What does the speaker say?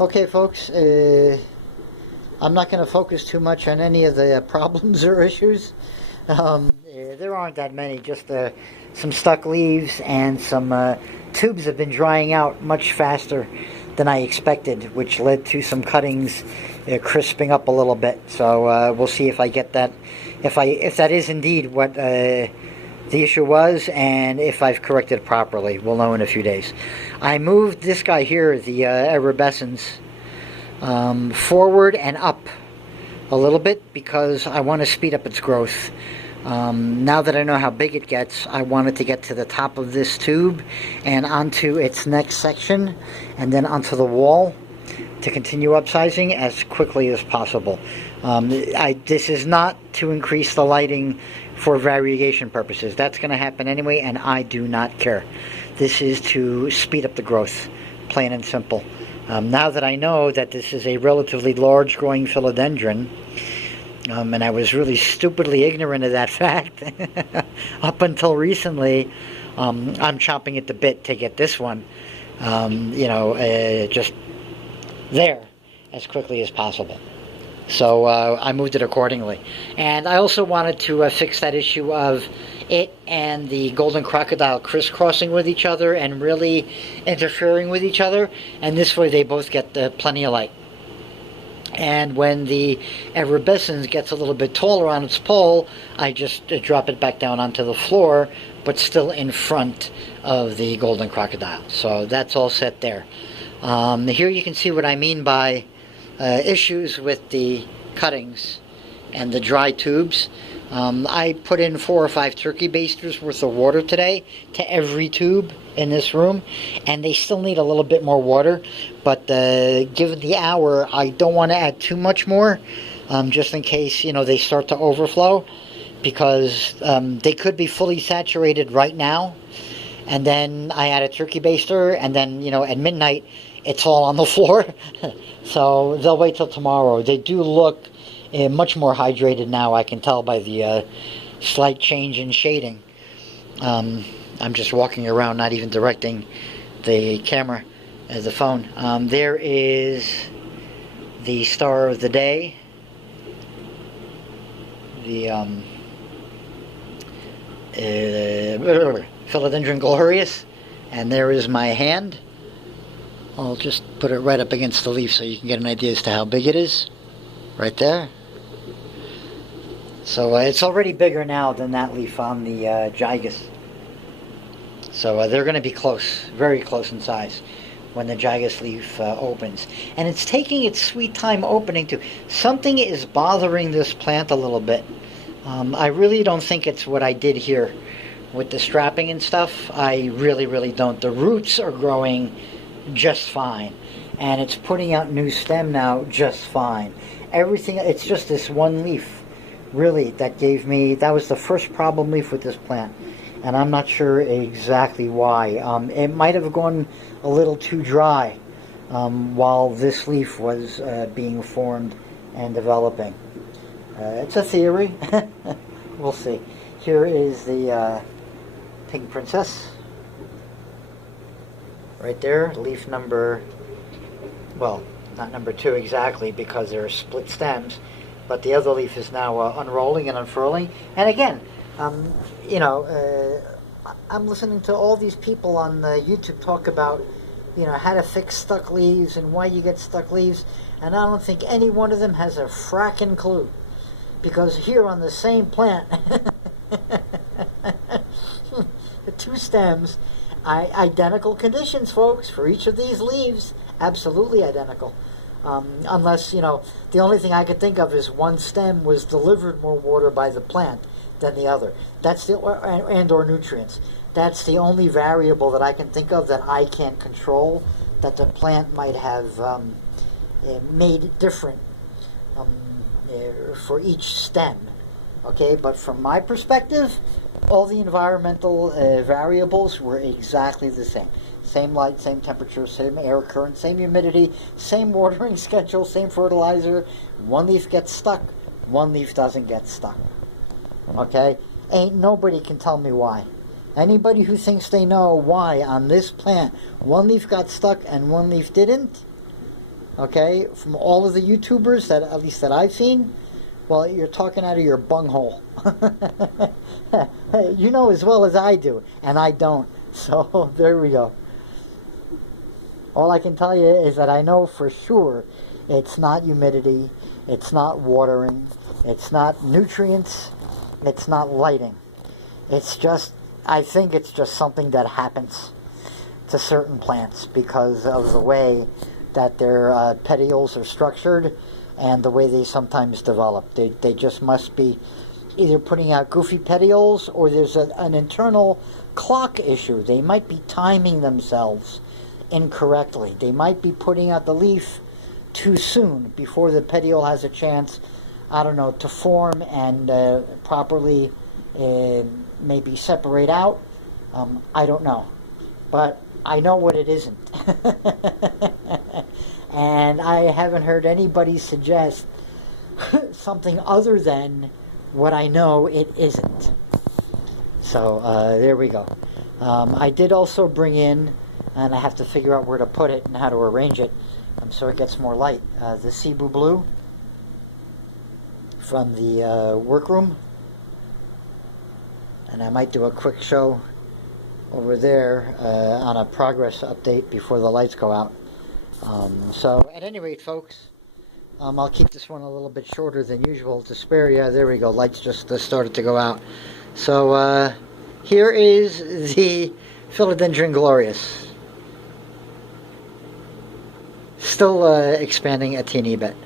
Okay, folks, I'm not going to focus too much on any of the problems or issues. There aren't that many, just some stuck leaves and some tubes have been drying out much faster than I expected, which led to some cuttings crisping up a little bit. So we'll see if I get that, if that is indeed what the issue was, and if I've corrected it properly. We'll know in a few days. I moved this guy here, the arabescens, forward and up a little bit because I want to speed up its growth. Now that I know how big it gets, I want it to get to the top of this tube and onto its next section and then onto the wall to continue upsizing as quickly as possible. This is not to increase the lighting for variegation purposes. That's going to happen anyway, and I do not care. This is to speed up the growth, plain and simple. Now that I know that this is a relatively large growing philodendron, and I was really stupidly ignorant of that fact up until recently, I'm chomping at the bit to get this one, just there as quickly as possible. So I moved it accordingly. And I also wanted to fix that issue of it and the golden crocodile crisscrossing with each other and really interfering with each other. And this way they both get plenty of light. And when the arabescens gets a little bit taller on its pole, I just drop it back down onto the floor, but still in front of the golden crocodile. So that's all set there. Here you can see what I mean by issues with the cuttings and the dry tubes. I put in 4 or 5 turkey basters worth of water today to every tube in this room, and they still need a little bit more water, but given the hour, I don't want to add too much more, just in case they start to overflow, because they could be fully saturated right now, and then I add a turkey baster, and then at midnight it's all on the floor. So they'll wait till tomorrow. They do look much more hydrated now, I can tell by the slight change in shading. I'm just walking around, not even directing the camera, the phone. There is the star of the day, the Philodendron glorious, and there is my hand. I'll just put it right up against the leaf so you can get an idea as to how big it is. Right there. So it's already bigger now than that leaf on the gigas. So they're going to be close, very close in size when the gigas leaf opens. And it's taking its sweet time opening too. Something is bothering this plant a little bit. I really don't think it's what I did here with the strapping and stuff. I really don't. The roots are growing just fine, and it's putting out new stem now just fine. Everything, it's just this one leaf really that was the first problem leaf with this plant, and I'm not sure exactly why. It might have gone a little too dry while this leaf was being formed and developing. It's a theory. We'll see. Here is the pink princess. Right there, leaf number, well, not number 2 exactly because there are split stems, but the other leaf is now unrolling and unfurling. And again, I'm listening to all these people on YouTube talk about, how to fix stuck leaves and why you get stuck leaves, and I don't think any one of them has a frackin' clue, because here on the same plant, the 2 stems, identical conditions, folks, for each of these leaves. Absolutely identical. Unless, the only thing I could think of is one stem was delivered more water by the plant than the other. That's or nutrients. That's the only variable that I can think of that I can't control, that the plant might have made different for each stem. Okay, but from my perspective, all the environmental variables were exactly the same. Same light, same temperature, same air current, same humidity, same watering schedule, same fertilizer. One leaf gets stuck, one leaf doesn't get stuck. Okay? Ain't nobody can tell me why. Anybody who thinks they know why on this plant one leaf got stuck and one leaf didn't, Okay, from all of the YouTubers that at least that I've seen, well, you're talking out of your bunghole. You know as well as I do, and I don't. So there we go. All I can tell you is that I know for sure it's not humidity, it's not watering, it's not nutrients, it's not lighting. It's just, I think it's just something that happens to certain plants because of the way that their petioles are structured and the way they sometimes develop. They just must be either putting out goofy petioles or there's an internal clock issue. They might be timing themselves incorrectly. They might be putting out the leaf too soon before the petiole has a chance, I don't know, to form and properly maybe separate out. I don't know. But I know what it isn't. And I haven't heard anybody suggest something other than what I know it isn't. So there we go. I did also bring in, and I have to figure out where to put it and how to arrange it so it gets more light, the Cebu Blue from the workroom. And I might do a quick show over there on a progress update before the lights go out. So at any rate, folks, I'll keep this one a little bit shorter than usual to spare you. There we go, lights just started to go out. So here is the Philodendron Glorious. Still expanding a teeny bit.